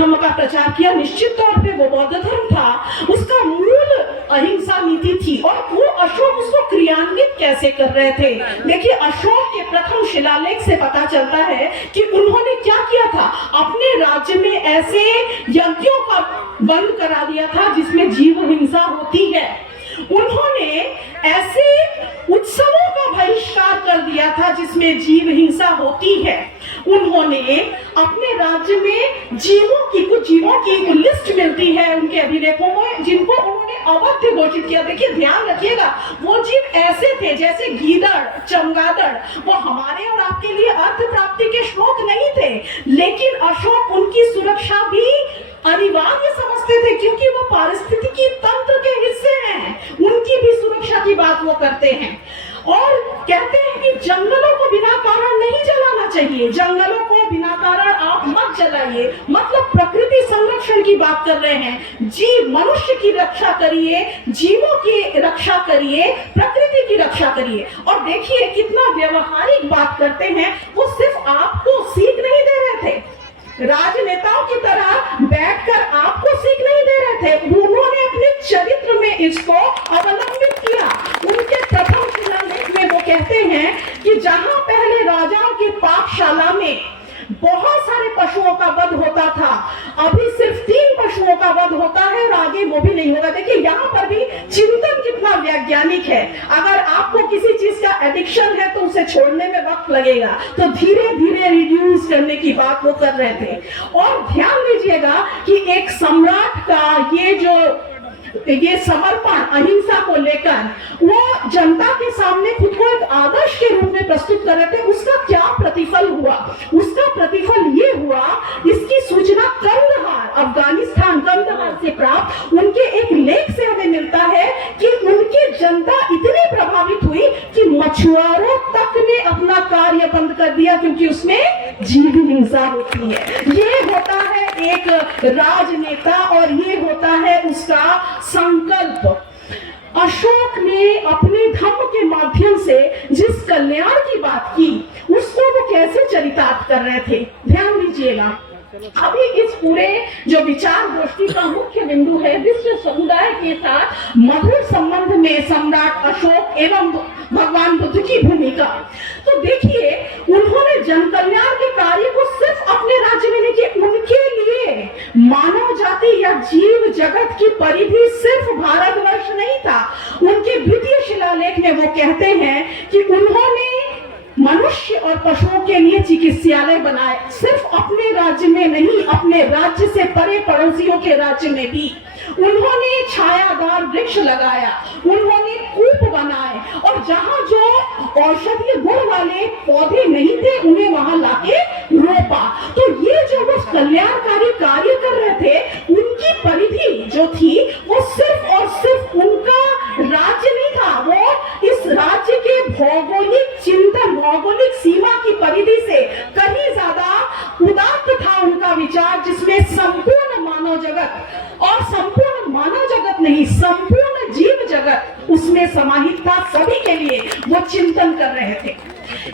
धर्म का प्रचार किया। निश्चित तौर पे वो बौद्ध धर्म था, उसका मूल अहिंसा नीति थी, और वो अशोक उसको क्रियान्वित कैसे कर रहे थे। देखिए, अशोक के प्रथम शिलालेख से पता चलता है कि उन्होंने क्या किया था, अपने राज्य में ऐसे यज्ञों का बंद करा दिया था जिसमें जीव हिंसा होती है। उन्होंने ऐसे उत्सवों का बहिष्कार कर दिया था जिसमें जीव हिंसा होती है। उन्होंने अपने राज्य में कुछ जीवों की एक लिस्ट मिलती है उनके अभिलेखों में, जिनको उन्होंने अवध्य घोषित किया। देखिए, ध्यान रखिएगा, वो जीव ऐसे थे जैसे गीदड़, चमगादड़। वो हमारे और आपके लिए अर्थ प्राप्ति के स्रोत नहीं थे, लेकिन अशोक उनकी सुरक्षा भी अनिवार्य समझते थे, क्योंकि वो पारिस्थितिकी तंत्र के हिस्से हैं। उनकी भी सुरक्षा की बात वो करते हैं, और कहते हैं कि जंगलों को बिना कारण नहीं जलाना चाहिए। जंगलों को बिना कारण आप मत जलाइए, मतलब प्रकृति संरक्षण की बात कर रहे हैं। जीव, मनुष्य की रक्षा करिए, जीवों की रक्षा करिए, प्रकृति की रक्षा करिए। और देखिए कितना व्यवहारिक बात करते हैं। वो सिर्फ आपको सीख नहीं दे रहे थे, राजनेताओं की तरह बैठकर आपको सीख नहीं दे रहे थे, उन्होंने अपने चरित्र में इसको अवलंबित किया। उनके प्रथम शिलालेख में वो कहते हैं कि जहां पहले राजाओं की पाकशाला में बहुत सारे पशुओं का वध होता था, अभी सिर्फ 3 पशुओं का वध होता है और आगे वो भी नहीं होगा। देखिए, यहाँ पर भी चिंतन कितना वैज्ञानिक है। अगर आपको किसी चीज का एडिक्शन है तो उसे छोड़ने में वक्त लगेगा, तो धीरे धीरे रिड्यूस करने की बात वो कर रहे थे। और ध्यान दीजिएगा कि एक सम्राट का ये समर्पण अहिंसा को लेकर वो जनता के सामने खुद को एक आदर्श के रूप में प्रस्तुत कर रहे थे। उसका क्या प्रतिफल हुआ? उसका प्रतिफल ये हुआ, इसकी सूचना कंदहार, अफगानिस्तान कंदहार से प्राप्त उनके एक लेख से हमें मिलता है कि उनकी जनता इतनी प्रभावित हुई कि मछुआरों तक ने अपना कार्य बंद कर दिया, क्योंकि उसमें जीव हिंसा होती है। ये होता है एक राजनेता, और ये होता है उसका संकल्प। अशोक ने अपने धम्म के माध्यम से जिस कल्याण की बात की, उसको वो कैसे चरितार्थ कर रहे थे, ध्यान दीजिएगा। अभी इस पूरे जो विचार गोष्ठी का मुख्य बिंदु है विश्व समुदाय के साथ मधुर संबंध में सम्राट अशोक एवं भगवान बुद्ध की भूमिका। तो देखिए, उन्होंने जन कल्याण के कार्य को सिर्फ अपने राज्य में नहीं किया, उनके लिए मानव जाति या जीव जगत की परिधि सिर्फ भारतवर्ष नहीं था। उनके द्वितीय शिलालेख में वो कहते हैं कि उन्होंने मनुष्य और पशुओं के लिए चिकित्सालय बनाए, सिर्फ अपने राज्य में नहीं, अपने राज्य से परे पड़ोसियों के राज्य में भी। उन्होंने छायादार वृक्ष लगाया, उन्होंने कूप बनाए, और जहां जो औषधीय गुण वाले पौधे नहीं थे उन्हें वहां लाके रोपा। तो ये जो वो कल्याणकारी कार्य कर रहे थे, उनकी परिधि जो थी वो सिर्फ और सिर्फ उनका राज्य नहीं था, वो इस राज्य के भौगोलिक चिंतन, भौगोलिक सीमा की परिधि से कहीं ज्यादा उदात्त था उनका विचार, जिसमें संपूर्ण मानव जगत, और संपूर्ण मानव जगत नहीं, संपूर्ण जीव जगत उसमें समाहित था। सभी के लिए वो चिंतन कर रहे थे।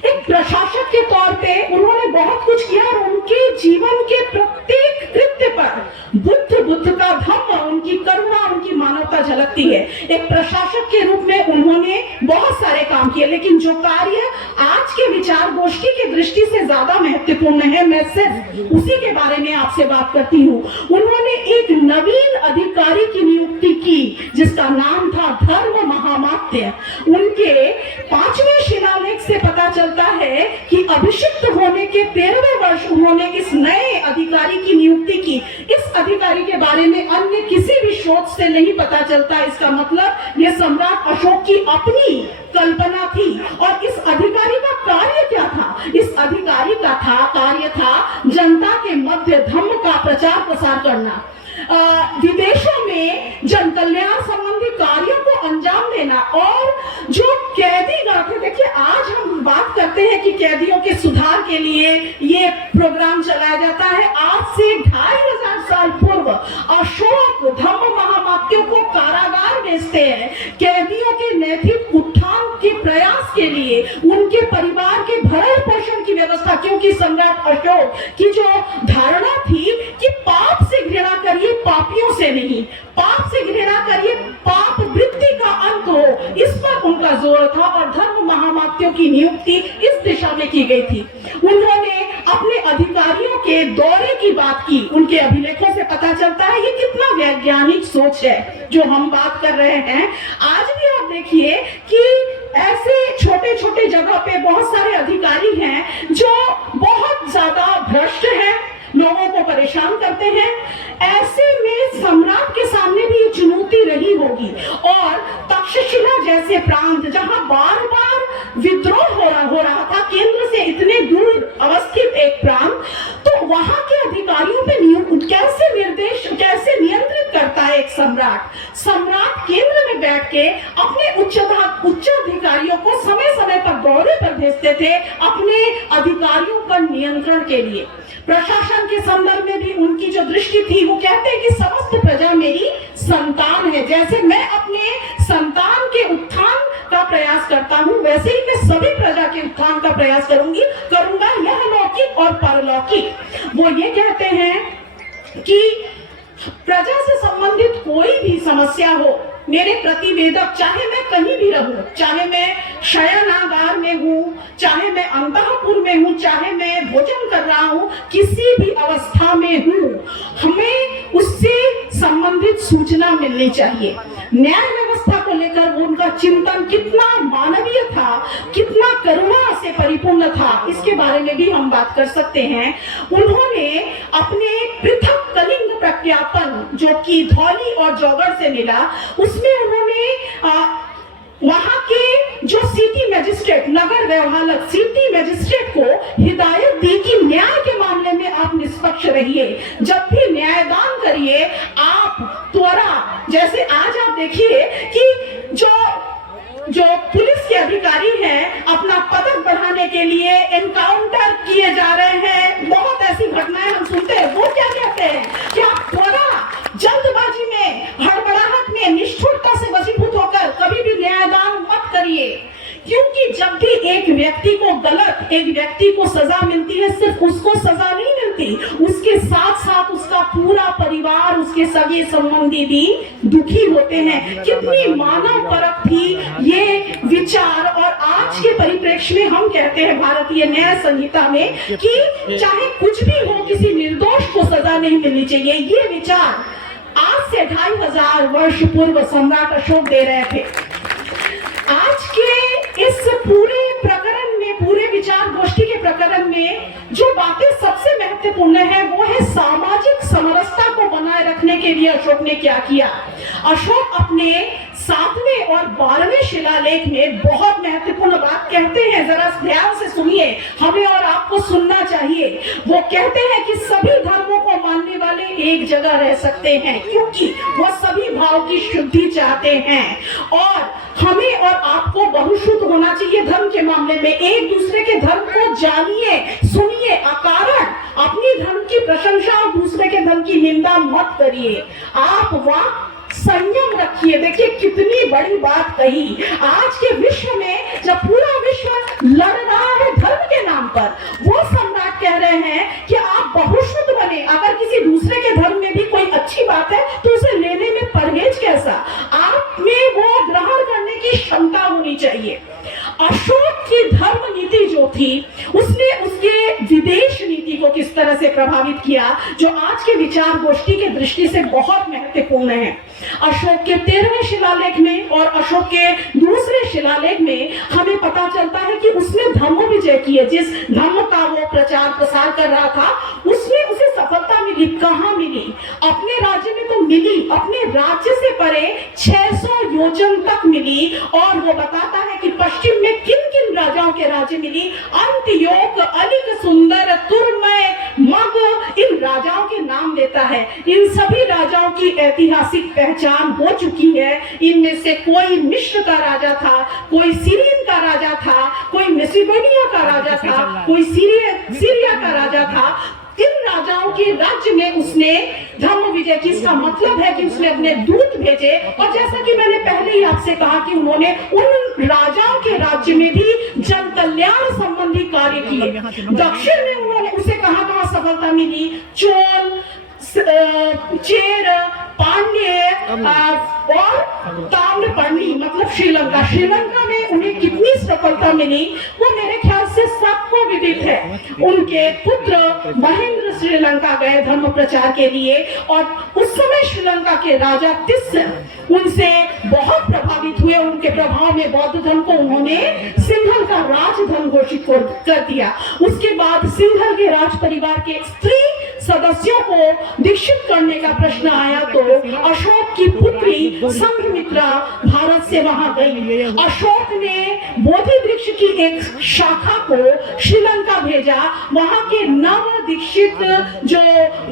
एक प्रशासक के तौर पे उन्होंने बहुत कुछ किया, और उनके जीवन के प्रत्येक कृत्य पर बुद्ध का धम्म, उनकी करुणा, उनकी मानवता झलकती है। एक प्रशासक के रूप में उन्होंने बहुत सारे काम किए, लेकिन जो कार्य आज के विचार गोष्ठी की दृष्टि से ज्यादा महत्वपूर्ण है, मैं सिर्फ उसी के बारे में आपसे बात करती हूँ। उन्होंने एक नवीन अधिकारी की नियुक्ति की जिसका नाम था धर्म महामात्य। उनके 5वें शिलालेख से पता चलता है कि अभिषिक्त होने के 13वें वर्ष उन्होंने इस नए अधिकारी की नियुक्ति की। इस अधिकारी के बारे में अन्य किसी भी स्रोत से नहीं पता चलता। इसका मतलब यह सम्राट अशोक की अपनी कल्पना थी। और इस अधिकारी का कार्य क्या था? इस अधिकारी का कार्य था जनता के मध्य धम्म का प्रचार प्रसार करना, विदेशों में जन कल्याण संबंधी कार्यों को अंजाम देना। और जो कैदी थे, देखिए आज हम बात करते हैं कि कैदियों के सुधार के लिए ये प्रोग्राम चलाया जाता है। आज से 2500 साल पूर्व अशोक धम्म महामात्यों को कारागार भेजते हैं, कैदियों के नैतिक उत्थान के प्रयास के लिए, उनके परिवार के भरण पोषण की व्यवस्था। क्योंकि सम्राट अशोक की जो धारणा थी कि पाप समाप्तियों की नियुक्ति इस दिशा में की गई थी। उन्होंने अपने अधिकारियों के दौरे की बात की। उनके अभिलेखों से पता चलता है ये कितना वैज्ञानिक सोच है जो हम बात कर रहे हैं। आज भी आप देखिए कि ऐसे छोटे छोटे जगह पे बहुत सारे अधिकारी हैं जो बहुत ज्यादा भ्रष्ट हैं, लोगों को परेशान करते हैं। ऐसे में सम्राट के सामने भी ये चुनौती रही होगी। और तक्षशिला जैसे प्रांत जहां बार बार विद्रोह हो रहा था, केंद्र से इतने दूर अवस्थित एक प्रांत, तो वहां के अधिकारियों पे कैसे नियंत्रित करता है एक सम्राट। सम्राट केंद्र में बैठ के अपने उच्च अधिकारियों को समय समय पर दौरे पर भेजते थे अपने अधिकारियों पर नियंत्रण के लिए। प्रशासन के संदर्भ में भी उनकी जो दृष्टि थी, वो कहते हैं कि समस्त प्रजा मेरी संतान है। जैसे मैं अपने संतान के उत्थान का प्रयास करता हूं, वैसे ही मैं सभी प्रजा के उत्थान का प्रयास करूंगा, यह लौकिक और परलौकिक। वो ये कहते हैं कि प्रजा से संबंधित कोई भी समस्या हो, मेरे प्रतिवेदक, चाहे मैं कहीं भी रहूं, चाहे मैं शयनागार में हूं, चाहे मैं अंतःपुर में हूं, चाहे मैं भोजन कर रहा हूं, किसी भी अवस्था में हूं, हमें उससे संबंधित सूचना मिलनी चाहिए। न्याय व्यवस्था को लेकर उनका चिंतन कितना मानवीय था, कितना करुणा से परिपूर्ण था, इसके बारे में भी हम बात कर सकते हैं। उन्होंने अपने पृथक कलिंग प्रज्ञापन जो कि धौली और जौगढ़ से मिला, उसमें उन्होंने वहां के जो सिटी मजिस्ट्रेट, नगर व्यवहारक सिटी मजिस्ट्रेट को हिदायत दी कि न्याय के मामले में आप निष्पक्ष रहिए, जब भी न्यायदान करिए आप त्वरा, जैसे आज आप देखिए कि जो पुलिस के अधिकारी हैं अपना पदक बढ़ाने के लिए एनकाउंटर किए जा रहे हैं, बहुत ऐसी घटनाएं हम सुनते हैं। वो क्या कहते हैं कि आप त्वरा, जल्दबाजी में, हड़बड़ाहट में, निष्ठुरता से वशीभूत होकर कभी भी न्यायदान मत करिए, क्योंकि जब भी एक व्यक्ति को सजा मिलती है, सिर्फ उसको सजा नहीं मिलती, उसके साथ साथ उसका पूरा परिवार, उसके सगे संबंधी भी दुखी होते हैं। कितनी मानव परक थी ये विचार। और आज के परिप्रेक्ष्य में हम कहते हैं भारतीय न्याय संहिता में कि चाहे कुछ भी हो, किसी निर्दोष को सजा नहीं मिलनी चाहिए। ये विचार आज से 2500 वर्ष पूर्व सम्राट अशोक दे रहे थे। आज के इस पूरे प्रकरण में, पूरे विचार गोष्ठी के प्रकरण में जो बातें सबसे महत्वपूर्ण है वो है सामाजिक समरसता को बनाए रखने के लिए अशोक ने क्या किया। अशोक अपने 7वें और 12वें शिलालेख में बहुत महत्वपूर्ण बात कहते हैं, जरा ध्यान से सुनिए, हमें और आपको सुनना चाहिए। वो कहते हैं कि सभी धर्मों को मानने वाले एक जगह रह सकते हैं, क्योंकि वो सभी भाव की शुद्धि चाहते हैं। और हमें और आपको बहुशुद्ध होना चाहिए धर्म के मामले में। एक दूसरे के धर्म को जानिए, सुनिए, अकारण अपनी धर्म की प्रशंसा और दूसरे के धर्म की निंदा मत करिए। आप वहां संयम रखिए। देखिए कितनी बड़ी बात कही। आज के विश्व में जब पूरा विश्व लड़ रहा है धर्म के नाम पर, वो सम्राट कह रहे हैं कि आप बहुशुद्ध बने। अगर किसी दूसरे के धर्म में भी कोई अच्छी बात है तो उसे लेने में परहेज कैसा, आप में वो ग्रहण करने की क्षमता होनी चाहिए। अशोक की धर्म नीति जो थी, उसने उसके विदेश नीति को किस तरह से प्रभावित किया, जो आज के विचार गोष्ठी के दृष्टि से बहुत महत्वपूर्ण है। अशोक के 13वें शिलालेख में और अशोक के दूसरे शिलालेख में हमें पता चलता है कि उसने धर्म विजय किए। जिस धर्म का वो प्रचार प्रसार कर रहा था, उसमें उसे सफलता मिली। कहां मिली? अपने राज्य में तो मिली, अपने राज्य से परे 600 योजन तक मिली। और वो बताता है कि पश्चिम में किन किन राजाओं के राज्य मिली। अंत्योक, अलिक, सुंदर, तुर्मय, मग, इन राजाओं के नाम लेता है। इन सभी राजाओं की ऐतिहासिक पहचान हो चुकी है। इनमें से कोई मिस्र का राजा था, कोई सीरियन का राजा था, कोई मेसिडोनिया का राजा था, कोई सीरिया का राजा था। इन राजाओं के राज्य में उसने धर्म विजय की। इसका मतलब है कि उसने अपने दूत भेजे। और जैसा कि मैंने पहले ही आपसे कहा कि उन्होंने उन राजाओं के राज्य में भी जन कल्याण संबंधी कार्य किए। दक्षिण में उन्होंने उसे कहां सफलता मिली? चोल, चेर, पांड्य और ताम्रपर्णी, मतलब श्रीलंका में उन्हें कितनी सफलता मिली वो मेरे ख्याल से सबको विदित है। उनके पुत्र महेंद्र श्रीलंका गए धर्म प्रचार के लिए और उस समय श्रीलंका के राजा तिस्स उनसे बहुत प्रभावित हुए। उनके प्रभाव में बौद्ध धर्म को उन्होंने सिंहल का राजधर्म घोषित कर दिया। उसके बाद सिंहल के राज परिवार के स्त्री सदस्यों को दीक्षित करने का प्रश्न आया तो अशोक की पुत्री संघमित्रा भारत से वहां गई। अशोक ने बोधि वृक्ष की एक शाखा को श्रीलंका भेजा। वहां के नव दीक्षित जो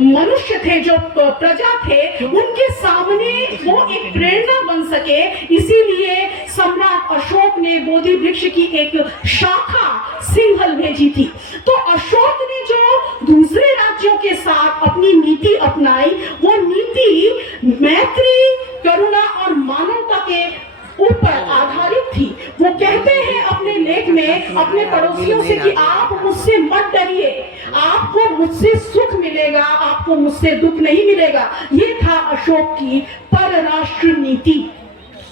मनुष्य थे, जो प्रजा थे, उनके सामने वो एक प्रेरणा बन सके, इसीलिए सम्राट अशोक ने बोधि वृक्ष की एक शाखा सिंहल भेजी थी। तो अशोक ने जो दूसरे राज्यों के साथ अपनी नीति अपनाई, वो नीति मैत्री, करुणा और मानवता के ऊपर आधारित थी। वो कहते हैं अपने लेख में अपने पड़ोसियों से कि आप मुझसे मत डरिए, आपको मुझसे सुख मिलेगा, आपको मुझसे दुख नहीं मिलेगा। ये था अशोक की परराष्ट्र नीति।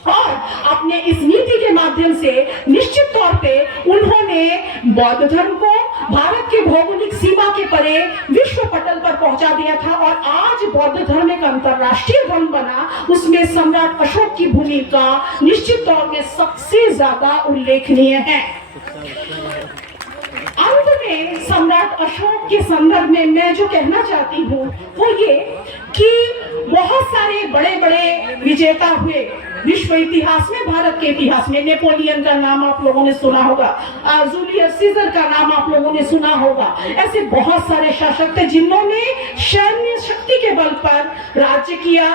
और अपने इस नीति के माध्यम से निश्चित तौर पे उन्होंने बौद्ध धर्म को भारत के भौगोलिक सीमा के परे विश्व पटल पर पहुंचा दिया था और आज बौद्ध धर्म एक अंतरराष्ट्रीय धर्म बना। उसमें सम्राट अशोक की भूमिका निश्चित तौर पे सबसे ज्यादा उल्लेखनीय है। अंत में सम्राट अशोक के संदर्भ में मैं जो कहना चाहती हूँ वो ये कि बहुत सारे बड़े बड़े विजेता हुए विश्व इतिहास में, भारत के इतिहास में। नेपोलियन का नाम आप लोगों ने सुना होगा, जूलियस सीजर का नाम आप लोगों ने सुना होगा। ऐसे बहुत सारे शासक थे जिन्होंने सैन्य शक्ति के बल पर राज्य किया।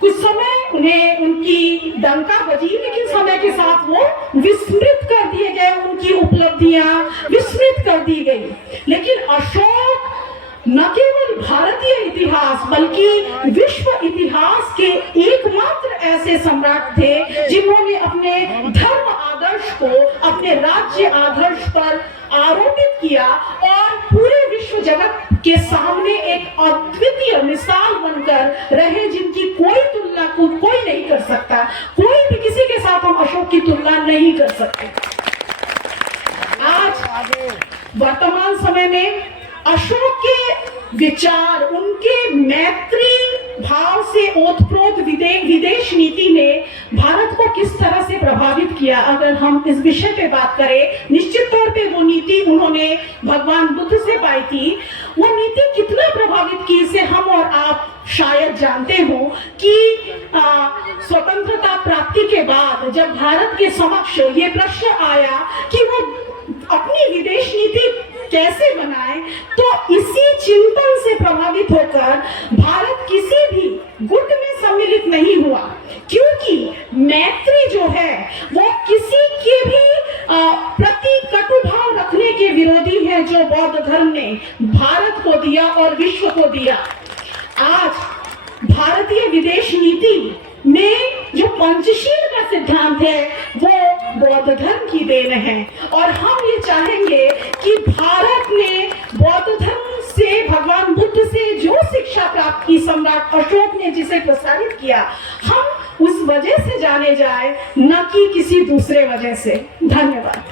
कुछ समय उन्हें उनकी डंका बजी, लेकिन समय के साथ वो विस्मृत कर दिए गए, उनकी उपलब्धियां विस्मृत कर दी गई। लेकिन अशोक न केवल भारतीय इतिहास बल्कि विश्व इतिहास के एकमात्र ऐसे सम्राट थे जिन्होंने अपने धर्म आदर्श को अपने राज्य आदर्श पर आरोपित किया और पूरे विश्व जगत के सामने एक अद्वितीय मिसाल बनकर रहे, जिनकी कोई तुलना कोई नहीं कर सकता। कोई भी किसी के साथ हम अशोक की तुलना नहीं कर सकते। आज वर्तमान समय में अशोक के विचार, उनके मैत्री भाव से ओतप्रोत विदेश नीति ने भारत को किस तरह से प्रभावित किया, अगर हम इस विषय पे बात करें, निश्चित तौर पे वो नीति उन्होंने भगवान बुद्ध से पाई थी। वो नीति कितना प्रभावित की इसे हम और आप शायद जानते हो कि स्वतंत्रता प्राप्ति के बाद जब भारत के समक्ष ये प्रश्न आया कि वो अपनी विदेश नीति कैसे बनाए, तो इसी चिंतन से प्रभावित होकर भारत किसी भी गुट में सम्मिलित नहीं हुआ, क्योंकि मैत्री जो है वो किसी के भी प्रति कटुभाव रखने के विरोधी है, जो बौद्ध धर्म ने भारत को दिया और विश्व को दिया। आज भारतीय विदेश नीति में जो पंचशील का सिद्धांत है वो बौद्ध धर्म की देन है और हम ये चाहेंगे कि भारत ने बौद्ध धर्म से, भगवान बुद्ध से जो शिक्षा प्राप्त की, सम्राट अशोक ने जिसे प्रसारित किया, हम उस वजह से जाने जाए, न कि किसी दूसरे वजह से। धन्यवाद।